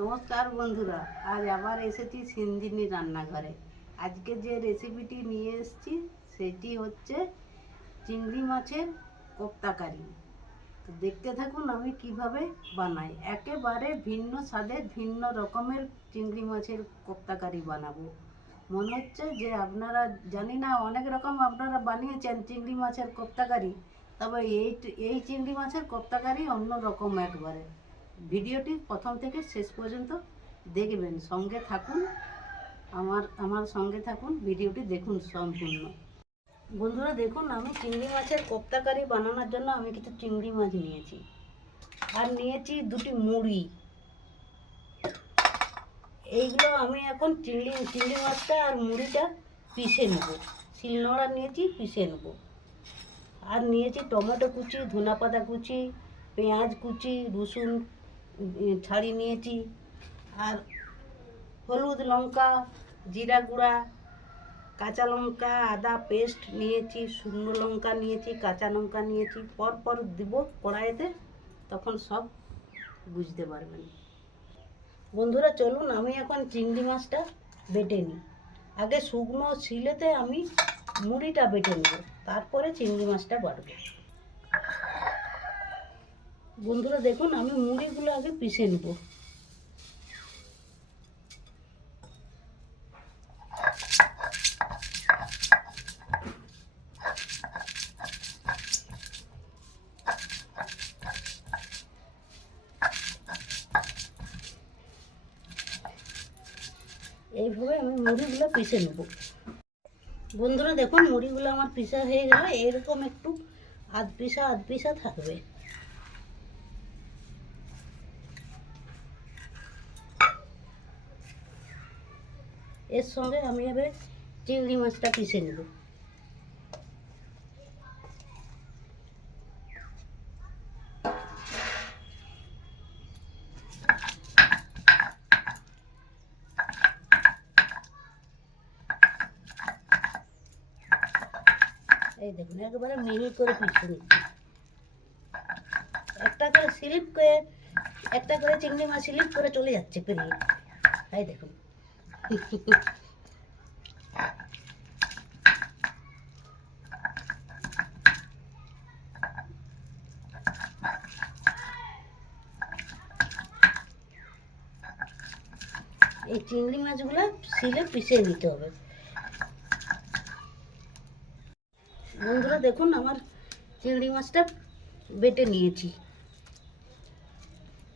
নমস্কার বন্ধুরা, আজ আবার এসেছি সিন্ধিনী রান্নাঘরে। আজকে যে রেসিপিটি নিয়ে এসেছি, সেটি হচ্ছে চিংড়ি মাছের কোপ্তাকারি। তো দেখতে থাকুন আমি কীভাবে বানাই। একেবারে ভিন্ন স্বাদের, ভিন্ন রকমের চিংড়ি মাছের কোপ্তাকারি বানাবো। মনে হচ্ছে যে আপনারা, জানি না, অনেক রকম আপনারা বানিয়েছেন চিংড়ি মাছের কোপ্তাকারি, তবে এই এই চিংড়ি মাছের কোপ্তাকারি অন্য রকম একবারে। ভিডিওটি প্রথম থেকে শেষ পর্যন্ত দেখবেন। সঙ্গে থাকুন, আমার আমার সঙ্গে থাকুন, ভিডিওটি দেখুন সম্পূর্ণ। বন্ধুরা, দেখুন, আমি চিংড়ি মাছের কোপ্তাকারি বানানোর জন্য আমি কিছু চিংড়ি মাছ নিয়েছি। আর নিয়েছি দুটি মুড়ি। এইগুলো আমি এখন চিংড়ি চিংড়ি মাছটা আর মুড়িটা পিষে নেব। শিলনোড়া নিয়েছি, পিষে নেব। আর নিয়েছি টমেটো কুচি ধনা পাতা কুচি, পেঁয়াজ কুচি, রসুন ছাড়ি নিয়েছি। আর হলুদ লঙ্কা, জিরা গুঁড়া, কাঁচা লঙ্কা, আদা পেস্ট নিয়েছি, শুকনো লঙ্কা নিয়েছি, কাঁচা লঙ্কা নিয়েছি। পর পর দিব কড়াইতে, তখন সব বুঝতে পারবেন। বন্ধুরা, চলুন, আমি এখন চিংড়ি মাছটা বেটে নিই। আগে শুকনো শিলেতে আমি মুড়িটা বেটে নেব, তারপরে চিংড়ি মাছটা বাটবো। বন্ধুরা দেখুন, আমি মুড়িগুলো আগে পিষে নেব। এইভাবে আমি মুড়িগুলো পিষে নেব। বন্ধুরা দেখুন, মুড়িগুলো আমার পিসা হয়ে গেল, এরকম একটু আধ পিসা আধ পিসা থাকবে। এর সঙ্গে আমি এবার চিংড়ি মাছটা পিষে নেব। এই দেখুন, একেবারে মিহি করে পিছিয়ে নিচ্ছি। একটা করে স্লিপ করে, একটা করে চিংড়ি মাছ স্লিপ করে চলে যাচ্ছে পেরিয়ে এই দেখুন এই চিংড়ি মাছগুলো শিলে পিষে নিতে হবে। বন্ধুরা, দেখুন আমার চিংড়ি মাছটা বেটে নিয়েছি।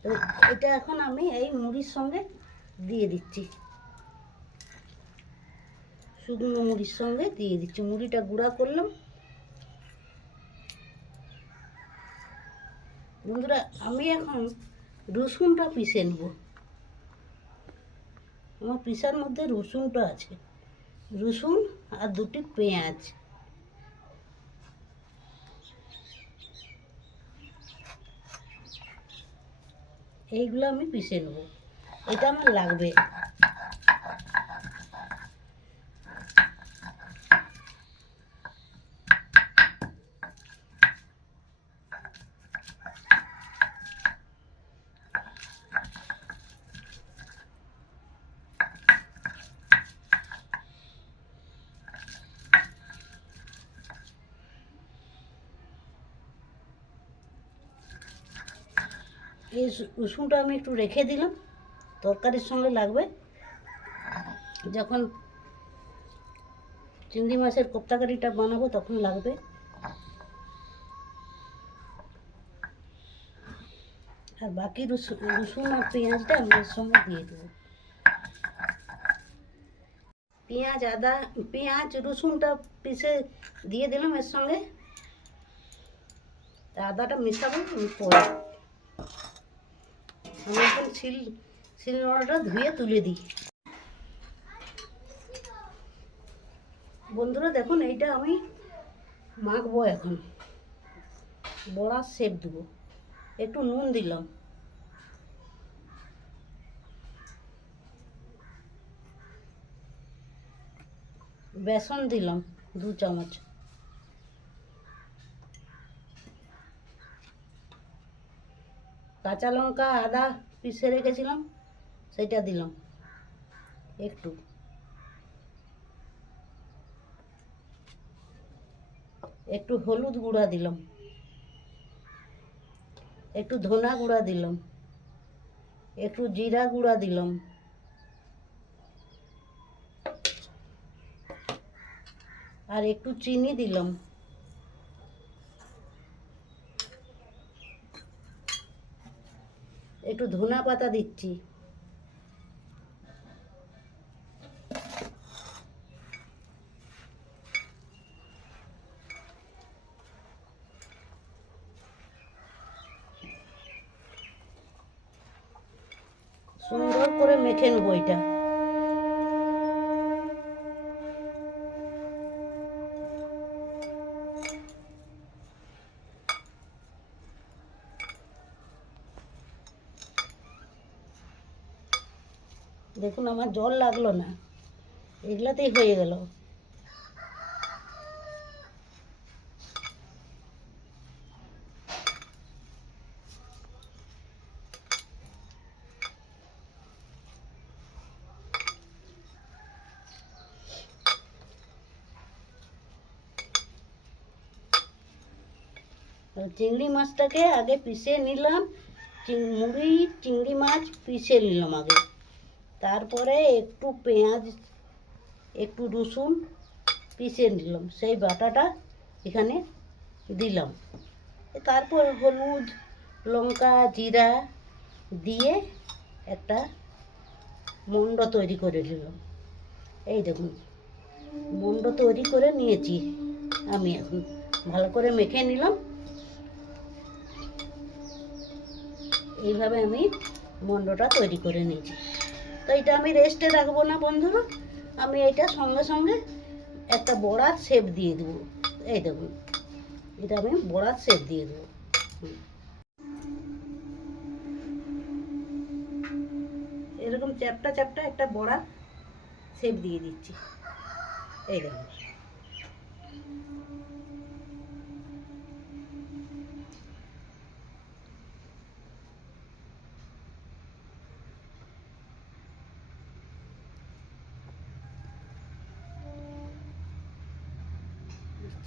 তো এটা এখন আমি এই মুড়ির সঙ্গে দিয়ে দিচ্ছি। শুকনো মুড়ির সঙ্গে দিয়ে দিচ্ছি। মুড়িটা গুঁড়া করলাম। বন্ধুরা, আমি এখন রসুনটা পিষে নেব। আমার পিসার মধ্যে রসুনটা আছে। রসুন আর দুটি পেঁয়াজ। এইগুলো আমি পিষে নেব। এটা আমার লাগবে এই রসুনটা আমি একটু রেখে দিলাম, তরকারির সঙ্গে লাগবে। যখন চিংড়ি মাছের কোপ্তাকারিটা বানাবো তখন লাগবে। আর বাকি রসুন রসুন আর পেঁয়াজটা আমি এর সঙ্গে দিয়ে দেবো। পেঁয়াজ, আদা, পেঁয়াজ, রসুনটা পিষে দিয়ে দিলাম এর সঙ্গে। আদাটা মেশাবো পরে। আমি এখন শিল শিলনোড়াটা ধুয়ে তুলে দিই। বন্ধুরা দেখুন, এইটা আমি মাখবো এখন। বড়া শেপ দেবো। একটু নুন দিলাম। বেসন দিলাম দু চামচ। কাঁচা লঙ্কা, আদা পিষে রেখেছিলাম, সেটা দিলাম। একটু। একটু হলুদ গুঁড়া দিলাম। একটু ধনা গুঁড়া দিলাম। একটু জিরা গুঁড়া দিলাম। আর একটু চিনি দিলাম। একটু ধনা পাতা দিচ্ছি দেখুন, আমার জল লাগল না। এগুলাতেই হয়ে গেল। চিংড়ি মাছটাকে আগে পিষে নিলাম। মুড়ি, চিংড়ি মাছ পিষে নিলাম আগে। তারপরে একটু পেঁয়াজ, একটু রসুন পিষে নিলাম। সেই বাটাটা এখানে দিলাম। তারপর হলুদ, লঙ্কা, জিরা দিয়ে একটা মন্ড তৈরি করে নিলাম। এই দেখুন, মন্ড তৈরি করে নিয়েছি আমি এখন। ভালো করে মেখে নিলাম। এইভাবে আমি মন্ডটা তৈরি করে নিয়েছি। তো এটা আমি রেস্টে রাখব না বন্ধুরা। আমি এটা সঙ্গে সঙ্গে একটা বড়ার শেপ দিয়ে দেবো। এই দেখুন, এটা আমি বড়ার শেপ দিয়ে দেবো। এরকম চ্যাপটা চ্যাপটা একটা বড়ার শেপ দিয়ে দিচ্ছি। এই দেখুন।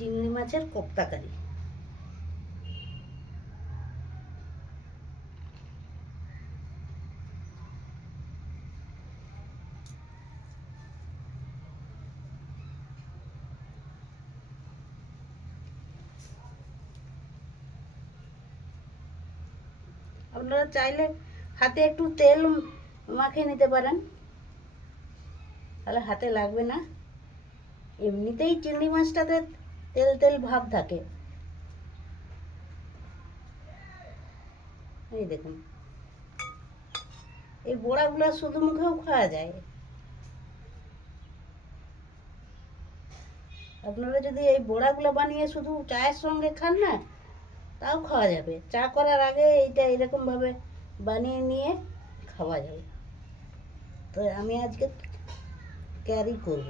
চিংড়ি মাছের কোপ্তা আপনারা চাইলে হাতে একটু তেল মাখিয়ে নিতে পারেন। তাহলে হাতে লাগবে না। এমনিতেই চিংড়ি মাছটাতে তেল তেল ভাব থাকে। এই দেখুন। এই বড়াগুলো শুধু মুখেও খাওয়া যায়। আপনারা যদি এই বড়াগুলো বানিয়ে শুধু চায়ের সঙ্গে খান না, তাও খাওয়া যাবে। চা করার আগে এইটা এরকমভাবে বানিয়ে নিয়ে খাওয়া যাবে। তো আমি আজকে ক্যারি করব।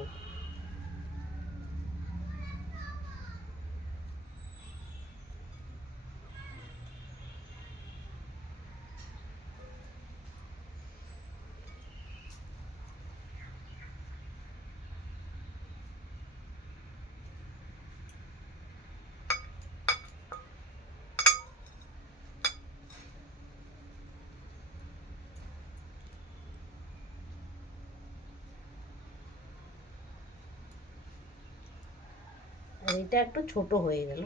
এটা একটু ছোট হয়ে গেল।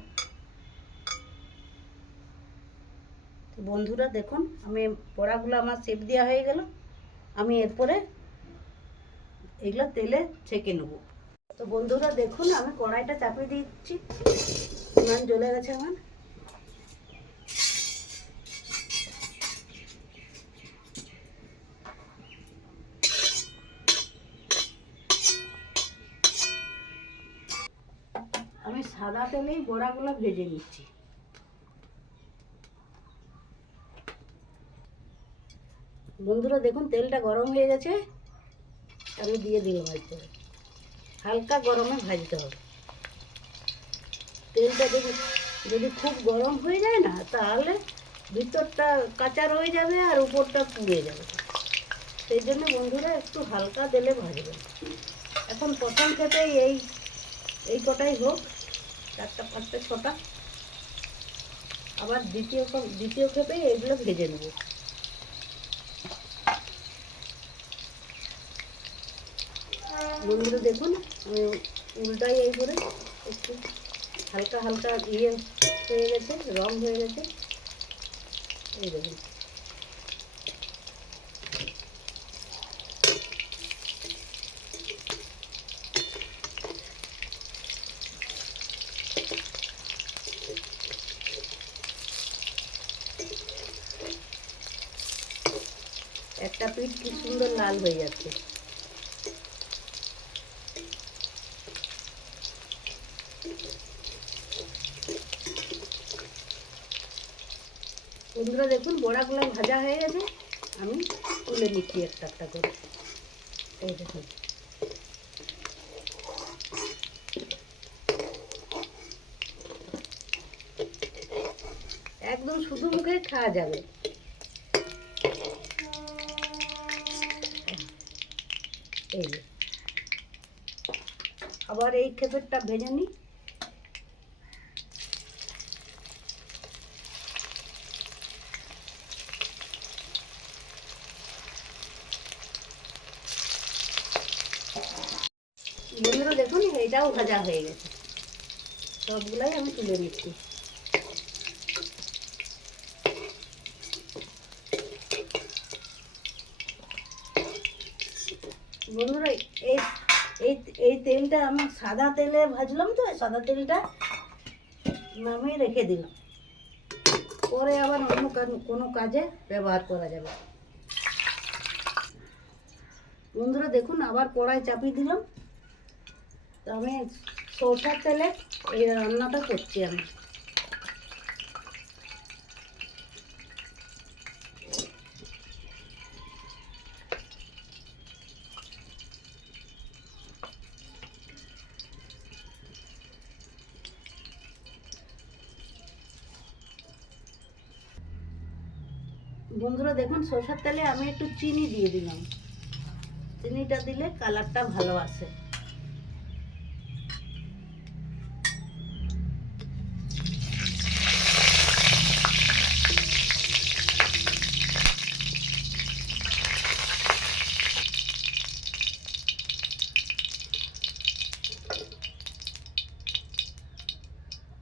বন্ধুরা, দেখুন, আমি পড়াগুলো আমার সেপ দেওয়া হয়ে গেল। আমি এরপরে এগুলো তেলে ছেঁকে নেব। তো বন্ধুরা, দেখুন, আমি কড়াইটা চাপিয়ে দিচ্ছি। মান জ্বলে গেছে আমার। আমি সাদা তেলেই বড়াগুলো ভেজে নিচ্ছি। বন্ধুরা, দেখুন, তেলটা গরম হয়ে গেছে। আমি দিয়ে দিলাম এরপরে হালকা গরমে ভাজতে হবে। তেলটা যদি যদি খুব গরম হয়ে যায় না, তাহলে ভিতরটা কাঁচা রয়ে যাবে আর উপরটা পুড়ে যাবে। সেই জন্য বন্ধুরা, একটু হালকা তেলে ভাজবেন। এখন প্রথম খেতেই এই এই কটাই হোক। চারটা, পাঁচটা, ছটা। আবার দ্বিতীয় দ্বিতীয় খেপে এগুলো ভেজে নেব। বন্ধুরা দেখুন উল্টাই এই করে একটু হালকা হালকা ইয়ে হয়ে গেছে, রং হয়ে গেছে। এই দেখুন একটা পিঠ কি সুন্দর লাল হয়ে যাচ্ছে বন্ধুরা দেখুন, বড়াগুলো ভাজা হয়ে গেছে। আমি তুলে নিচ্ছি একটা একটা করে। এই দেখুন। একদম শুধু মুখে খাওয়া যাবে। এই যে। আবার এই খেপেরটা ভেজে নিই। বন্ধুরা দেখুন, এইটাও ভাজা হয়ে গেছে। সবগুলাই আমি তুলে নিচ্ছি। বন্ধুরা, এই এই এই তেলটা আমি সাদা তেলে ভাজলাম তো সাদা তেলটা নামিয়ে রেখে দিলাম। পরে আবার অন্য কোনো কাজে ব্যবহার করা যাবে বন্ধুরা, দেখুন, আবার কড়াই চাপিয়ে দিলাম। তো আমি সরষার তেলে এই রান্নাটা করছি আমি। বন্ধুরা, দেখুন, সরষার তেলে আমি একটু চিনি দিয়ে দিলাম। চিনিটা দিলে কালারটা ভালো আসে।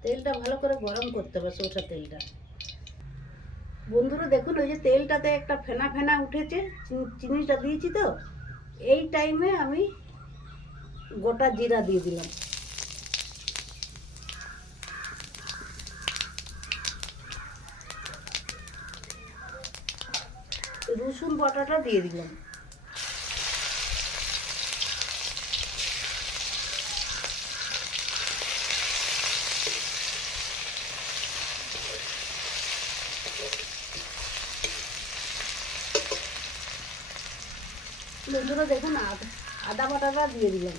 তেলটা ভালো করে গরম করতে হবে, সরষার তেলটা। বন্ধুরা দেখুন, ওই যে তেলটাতে একটা ফেনা ফেনা উঠেছে চিনিটা দিয়েছি তো, এই টাইমে আমি গোটা জিরা দিয়ে দিলাম। রসুন বাটাটা দিয়ে দিলাম বন্ধুরা দেখুন আদা আদা বাটাটা দিয়ে দিলাম।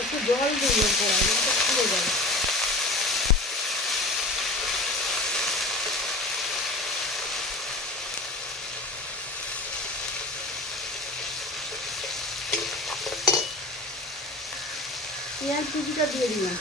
একটু জল দিলাম পরে আমাকে খুলে যাবে। পেঁয়াজ কুচিটা দিয়ে দিলাম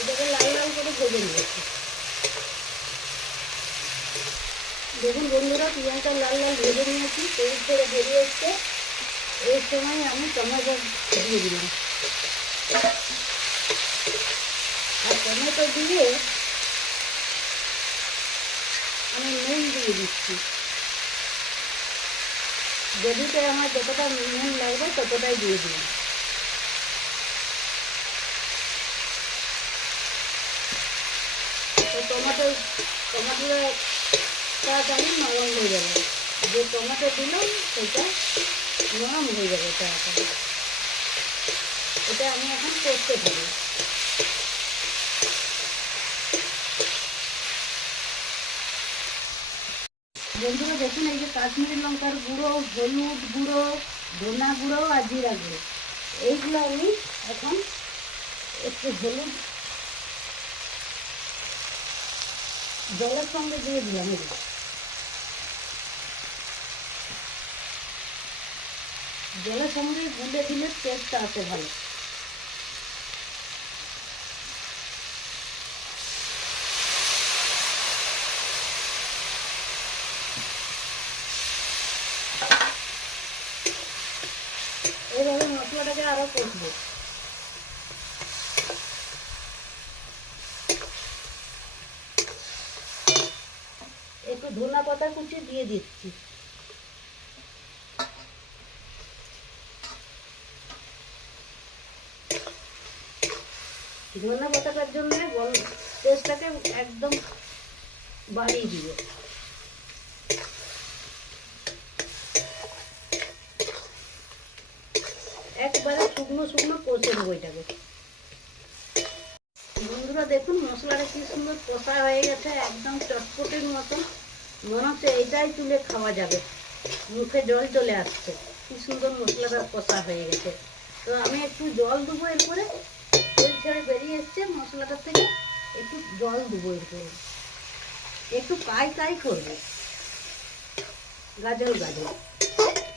এটাকে লাল লাল করে ভেজে নিয়েছি দেখুন বন্ধুরা পেঁয়াজটা লাল লাল ভেজে নিয়েছি তেল এসছে এই সময় আমি টমেটো দিয়ে দিলাম। আর টমেটো দিয়ে আমি নুন দিয়ে দিচ্ছি। গ্রেভিতে আমার যতটা নুন লাগবে, ততটাই দিয়ে তো টমেটো টমেটোটা তাড়াতাড়ি নরম হয়ে যাবে যে টমেটো দিলাম, সেটা নরম হয়ে যাবে তাড়াতাড়ি। এটা আমি এখন করতে পারি। বন্ধুরা, দেখুন এই যে কাশ্মীরি লঙ্কার গুঁড়ো, হলুদ গুঁড়ো, ধনা গুঁড়ো আর জিরা গুঁড়ো। এইগুলো আমি এখন একটু হলুদ জলের সঙ্গে দিয়ে দিলাম। এগুলো জলের সঙ্গে গুলে দিলে টেস্টটা আসে ভালো। এইভাবে মশলাটাকে কষবো। একটু ধনা পাতা কুচি দিয়ে দিচ্ছি। ধনা পাতাটার জন্য টেস্টটাকে একদম বাড়িয়ে দিবে। একবারে শুকনো শুকনো কষে নেব এটাকে। বন্ধুরা দেখুন, মশলাটা কি সুন্দর কষা হয়ে গেছে, একদম চটপটির মতন মনে হচ্ছে এইটাই তুলে খাওয়া যাবে। মুখে জল চলে আসছে। কি সুন্দর মশলাটা কষা হয়ে গেছে। তো আমি একটু জল দেবো এরপরে। ছেড়ে বেরিয়ে এসছে মশলাটার থেকে একটু জল দেবো এরপরে। একটু কাই কাই করবে। গাজল গাজল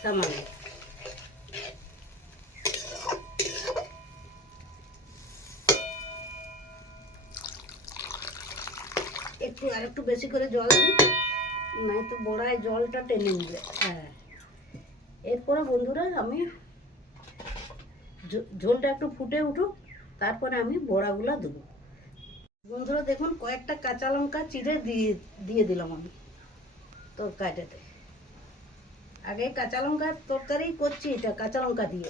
সামান্য। একটু আর একটু বেশি করে জল দিই নাই তো বড়ায় জলটা টেনে নেবে হ্যাঁ। এরপরে বন্ধুরা আমি ঝোলটা একটু ফুটে উঠুক। তারপরে আমি বড়াগুলা দেবো। বন্ধুরা দেখুন, কয়েকটা কাঁচা লঙ্কা চিড়ে দিয়ে দিয়ে দিলাম আমি তরকারিটাতে। আগে কাঁচা লঙ্কার তরকারি করছি, এটা কাঁচা লঙ্কা দিয়ে।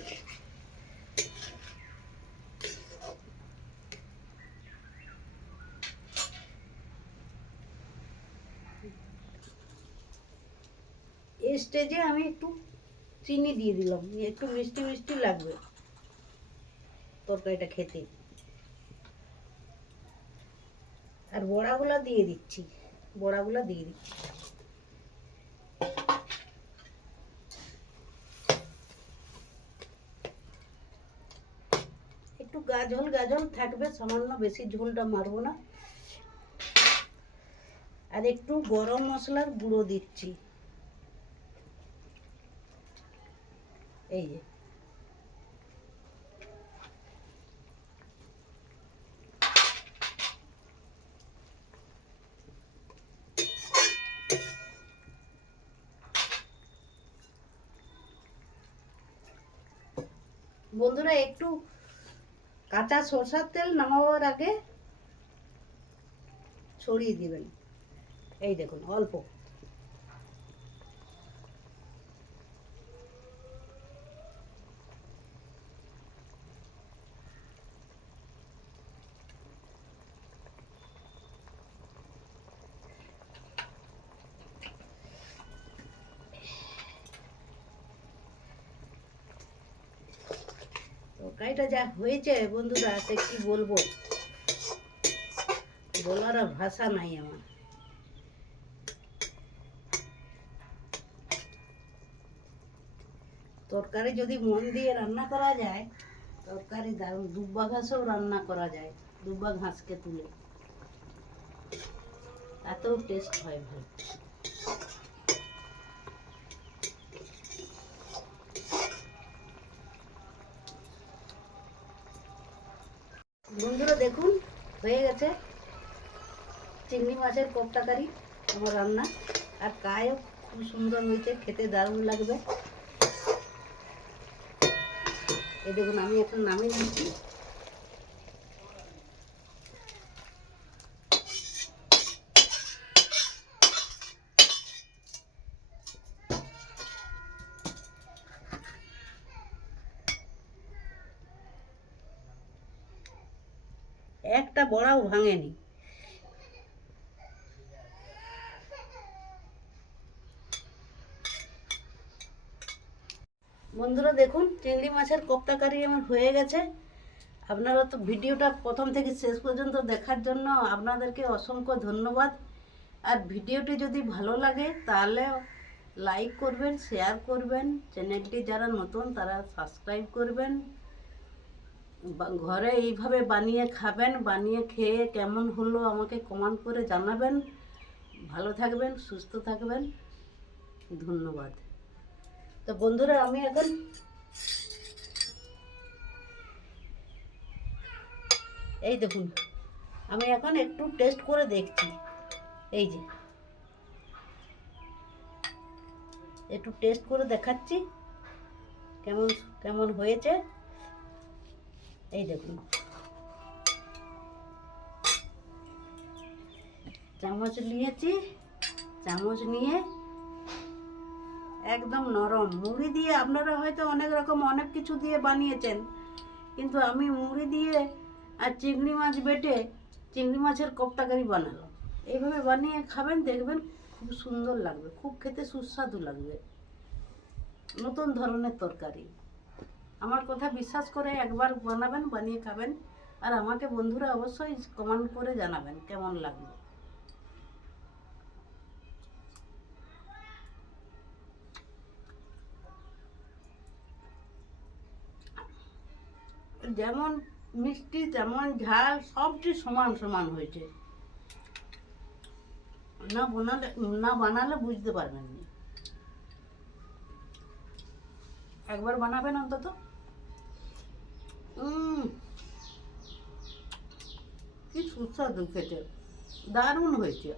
এই স্টেজে আমি একটু চিনি দিয়ে দিলাম, একটু মিষ্টি মিষ্টি লাগবে। তরকারিটা খেতে। আর বড়াগুলো দিয়ে দিচ্ছি, বড়াগুলো দিয়ে দিচ্ছি। একটু গাজল গাজল থাকবে, সামান্য বেশি ঝোলটা মারবো না। আর একটু গরম মশলার গুঁড়ো দিচ্ছি। এই যে। বন্ধুরা একটু কাঁচা সরষার তেল নামাবার আগে ছড়িয়ে দিবেন। এই দেখুন অল্প। তরকারিটা যা হয়েছে বন্ধুরা সে কি বলব? বলার ভাষা নাই আমার। তরকারি যদি মন দিয়ে রান্না করা যায়, তরকারি দারুণ দুব্বা ঘাসও রান্না করা যায় দুব্বা ঘাসকে তুলে। তাতেও টেস্ট হয় ভালো। বন্ধুরা দেখুন, হয়ে গেছে। চিংড়ি মাছের কোপ্তাকারি আমার রান্না। আর কায়ও খুব সুন্দর হয়েছে, খেতে দারুণ লাগবে। এই দেখুন, আমি এখন নামিয়ে দিচ্ছি। বড়াও ভাঙেনি। বন্ধুরা দেখুন, চিংড়ি মাছের কোপ্তা কারি আমার হয়ে গেছে। আপনারা তো ভিডিওটা প্রথম থেকে শেষ পর্যন্ত দেখার জন্য আপনাদেরকে অসংখ্য ধন্যবাদ। আর ভিডিওটি যদি ভালো লাগে, তাহলে লাইক করবেন, শেয়ার করবেন। চ্যানেলটি যারা নতুন, তারা সাবস্ক্রাইব করবেন। ঘরে এইভাবে বানিয়ে খাবেন, বানিয়ে খেয়ে কেমন হলো আমাকে কমেন্ট করে জানাবেন। ভালো থাকবেন, সুস্থ থাকবেন। ধন্যবাদ। তো বন্ধুরা, আমি এখন এই দেখুন, আমি এখন একটু টেস্ট করে দেখছি। এই যে, একটু টেস্ট করে দেখাচ্ছি। কেমন কেমন হয়েছে? এই দেখুন। চামচ নিয়েছি, চামচ নিয়ে একদম নরম। মুড়ি দিয়ে আপনারা হয়তো অনেক রকম অনেক কিছু দিয়ে বানিয়েছেন, কিন্তু আমি মুড়ি দিয়ে আর চিংড়ি মাছ বেটে চিংড়ি মাছের কোপ্তাকারি বানালাম। এইভাবে বানিয়ে খাবেন, দেখবেন খুব সুন্দর লাগবে, খুব খেতে সুস্বাদু লাগবে। নতুন ধরনের তরকারি। আমার কথা বিশ্বাস করে একবার বানাবেন, বানিয়ে খাবেন। আর আমাকে বন্ধুরা অবশ্যই কমেন্ট করে জানাবেন কেমন লাগল। যেমন মিষ্টি তেমন ঝাল, সবটি সমান সমান হয়েছে। না বানালে না বানালে বুঝতে পারবেন না। একবার বানাবেন অন্তত। কি সুস্বাদু খেতে দারুণ হয়েছে।